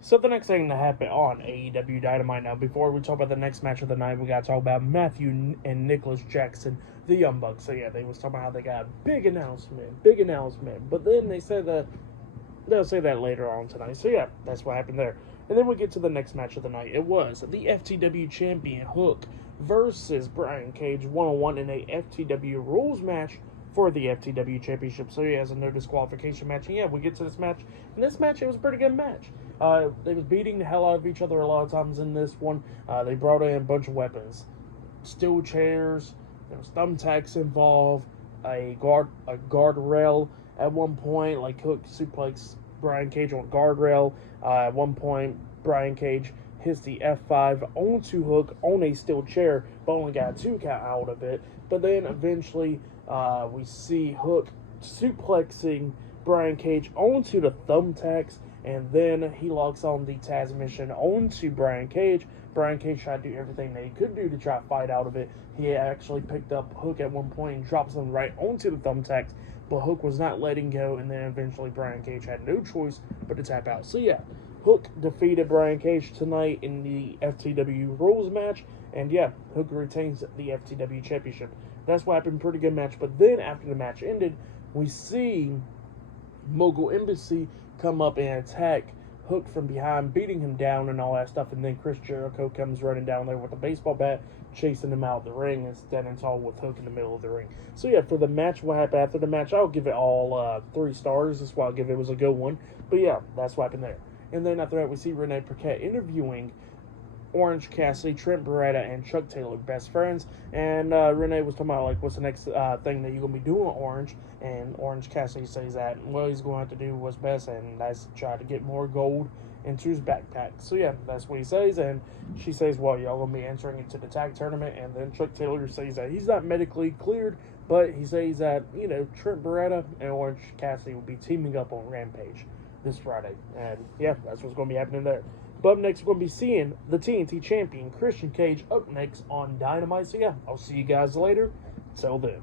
So the next thing to happen on AEW Dynamite now, before we talk about the next match of the night, we got to talk about Matthew and Nicholas Jackson, the Young Bucks. So yeah, they was talking about how they got a big announcement. But then they said that they'll say that later on tonight. So yeah, that's what happened there. And then we get to the next match of the night. It was the FTW champion Hook versus Brian Cage one-on-one in a FTW rules match for the FTW championship. So he has a no disqualification match. And yeah, we get to this match. In this match, it was a pretty good match. They was beating the hell out of each other a lot of times in this one. They brought in a bunch of weapons, steel chairs, there was thumbtacks involved, a guardrail at one point, like Hook suplex Brian Cage on guardrail. At one point, Brian Cage hits the F5 onto Hook on a steel chair, but only got a 2 count out of it. But then eventually, we see Hook suplexing Brian Cage onto the thumbtacks, and then he locks on the Taz mission onto Brian Cage. Brian Cage tried to do everything that he could do to try to fight out of it. He actually picked up Hook at one point and drops him right onto the thumbtacks, but Hook was not letting go, and then eventually Brian Cage had no choice but to tap out. So yeah, Hook defeated Brian Cage tonight in the FTW rules match, and yeah, Hook retains the FTW championship. That's what happened, pretty good match. But then after the match ended, we see Mogul Embassy come up and attack Hook from behind, beating him down and all that stuff. And then Chris Jericho comes running down there with a baseball bat, chasing him out of the ring, and standing tall with Hook in the middle of the ring. So yeah, for the match, what happened after the match, I'll give it all 3 stars. That's why I'll give it was a good one. But yeah, that's what happened there. And then after that, we see Renee Paquette interviewing Orange Cassidy, Trent Beretta, and Chuck Taylor, best friends. And Renee was talking about, like, what's the next thing that you're going to be doing with Orange. And Orange Cassidy says that, well, he's going to have to do what's best, and that's try to get more gold into his backpack. So, yeah, that's what he says. And she says, well, y'all going to be entering into the tag tournament. And then Chuck Taylor says that he's not medically cleared, but he says that, you know, Trent Beretta and Orange Cassidy will be teaming up on Rampage this Friday. And, yeah, that's what's going to be happening there. But up next, we're going to be seeing the TNT champion, Christian Cage, up next on Dynamite. So, yeah, I'll see you guys later. Till then.